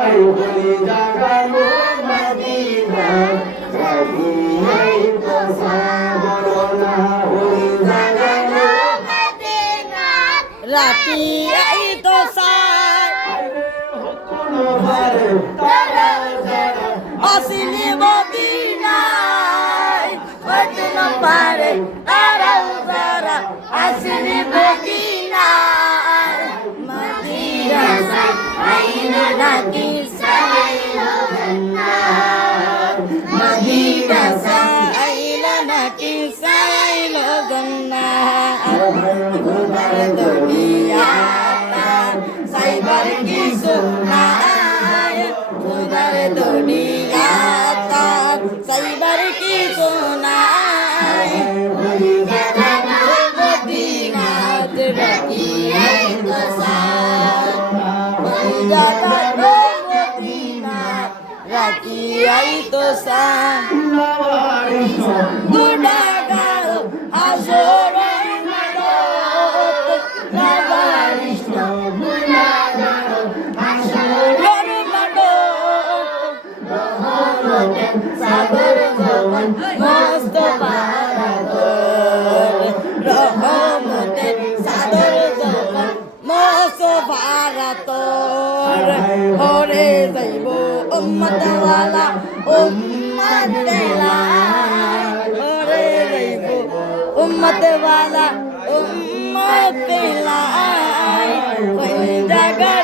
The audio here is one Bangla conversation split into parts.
হলি জাগানো মদিনা রাখিয়াই তো সাবরনা হলি জাগানো মদিনা রাখিয়াই তো আসিনি মদিনায় হইতে না পারে তারাও যারা আসিনি মদিনায় মদিনা সাইনা নাকি সাইলো জান্নাত মদিনা সাইনা নাকি সাইলো জান্নাত গুবার দুনিয়া সাইবার কিছু নাই গুবার দুনিয়া সাইবার কিছু নাই মদিনাত রাখিয়াই তো মদিনাত রাখিয়াই তো গুণাগার হাজর সাগর ভবন মস্ত রহমতের সাদর ভবন মস্ত ভারতর হরে যাইব উম্মত ওয়ালা উম্মত হরে যাইব উম্মত ওয়ালা উম্মত পেলাই কোন জায়গা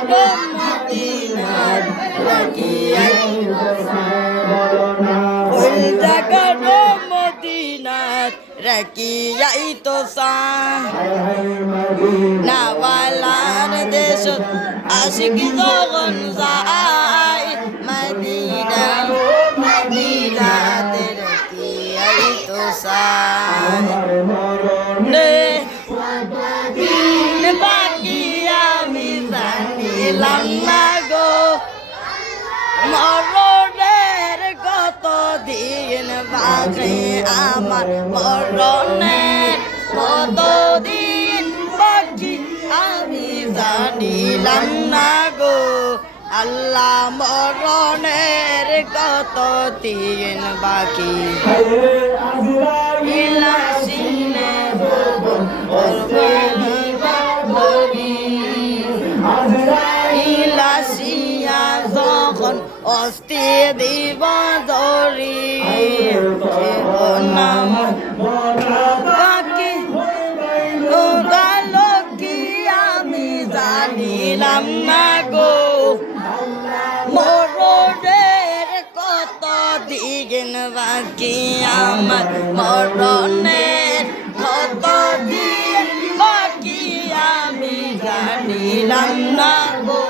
মদিনাত রাখিয়াই কোন জায়গা মদিনাত রাখিয়াই তো নাওয়ালার দেশ আশিক যখন যায় মদিনা মদিনাতে রাখিয়াই তো বাকি আমি জানিলাম না গো মরণের কত দিন বাকি আমার মরণের কত দিন বাকি আমি জানিলাম না গো আল্লাহ মরণের কত দিন বাকি ইলাসিনে ইলাসিয়া যখন অস্তি দিব ধরি বাকি গালো কি আমি জানিলাম না গো মরণের কত দিন বাকি আমার মরণের কত দিন বাকি আমি জানিলাম না গো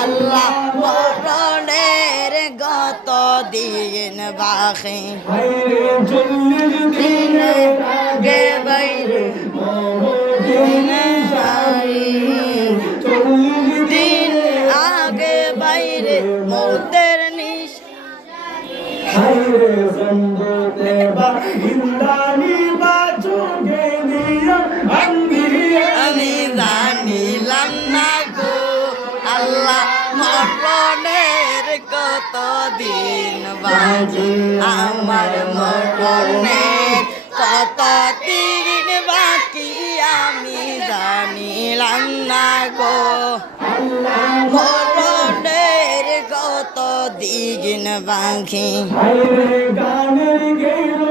আল্লাহ মরণের কত দিন বাকি গে বাইরে দিন আগে বাইরে মৌতের নিশ আমি জানিলাম না গো আল্লাহ মরণের কত দিন বাকি আমার মরণের কত দিন বাকি আমি জানিলাম না গো মরণের কত দিন বাকি গানের গেল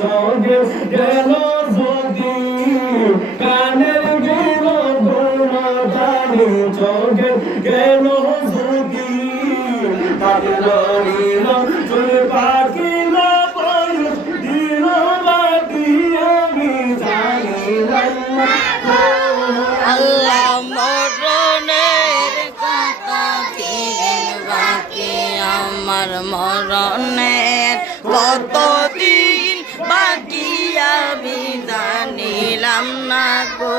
জগে গেল যদি গানের গেল জগে গেল যদি তাদের লড়িল চুল পাখিল দিল বাকি আমি জানিলাম আল্লাহ মরণের কত দিন বাকি আমার মরণের কত দিন বাকি আমি জানিলাম না গো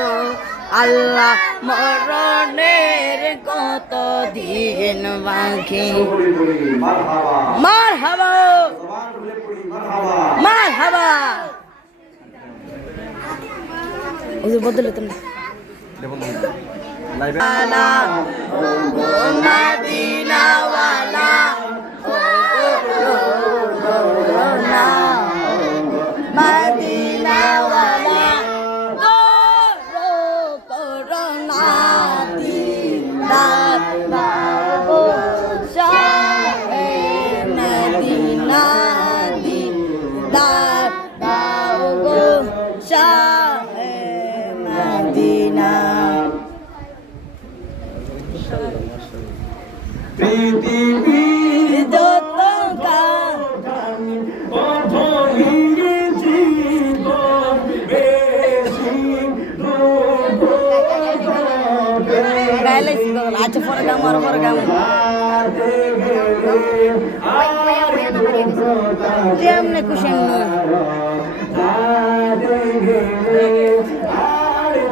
আল্লাহ মরণের কত দিন বাকি মারহাবা মারহাবা ওই যে বদলে তুমি মাশাআল্লাহ মাশাআল্লাহ পৃথিবী যত গাইলাইছি বল আচ্ছা পরে গাম আর পরে গাম যেমনে খুশি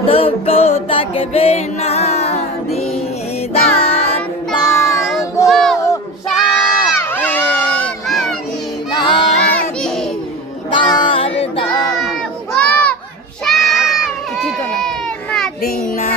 দুঃখ থাকবে না দিদার পাবো দিদার দাও কিছু তো না দিনা